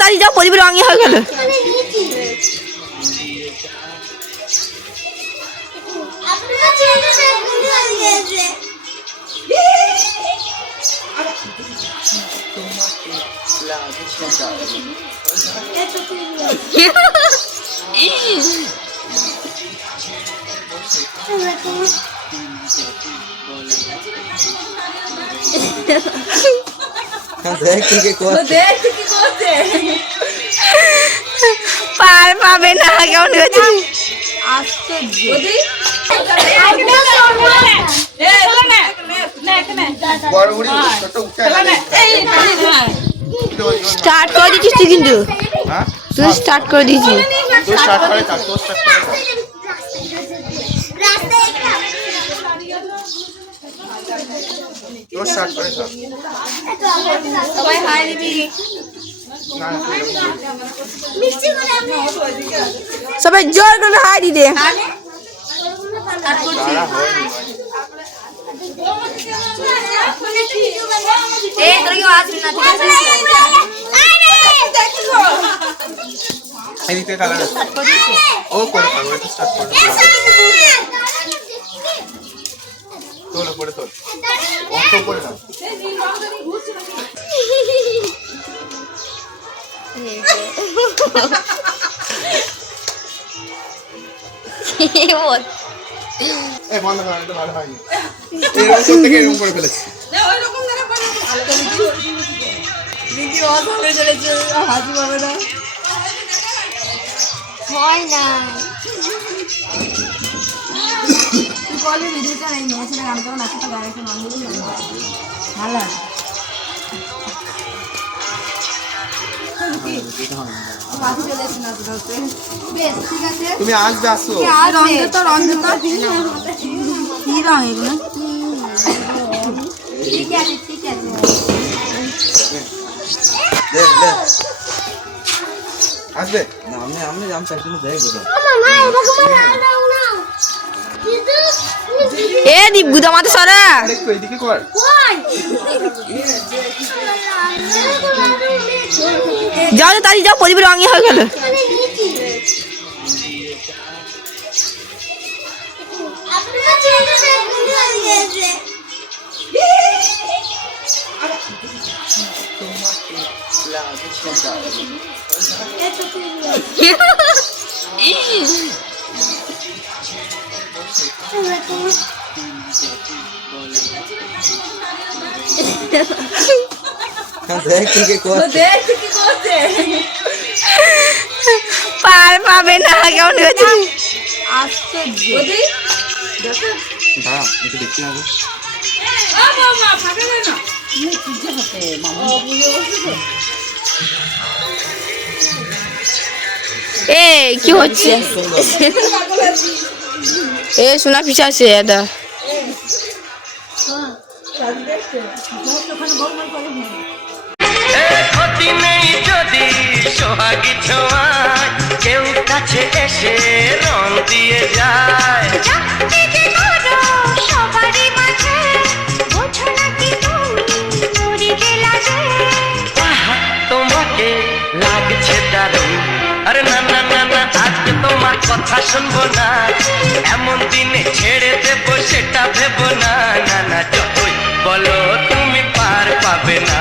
তাড়াতাড়ি যাও, প্রদীপ রঙই হয়ে গেল। পার পাবে না, কেমন হয়েছে স্টার্ট করে দিচ্ছিস তুই, কিন্তু তুই স্টার্ট করে দিয়েছিস। সবাই জোর করে হাই দিদে। তুমি আসবে, আসো। কি রং এগুলো? ঠিক আছে। আসবে না, আমি জানছি একটু দেখবো। এ দীপ গুদা মাথা সরা এদিকে কর। যাও তাড়াতাড়ি যাও, প্রদীপ রঙই হয়ে গেল। পার পাবে না, কেমন হয়েছে এ কি হচ্ছে? এ সোনা পিছা আছে এটা। ক্ষতি নেই যদি সোহাগী ছোঁয়ায় কেউ কাছে এসে রং দিয়ে যায়। তোমাকে লাগছে দারুণ, আরে না না না না, আজকে তোমার কথা শুনবো না, এমন দিনে ছেড়ে দেবো সেটা ভেবো না, না না, যতই বলো তুমি পার পাবে না।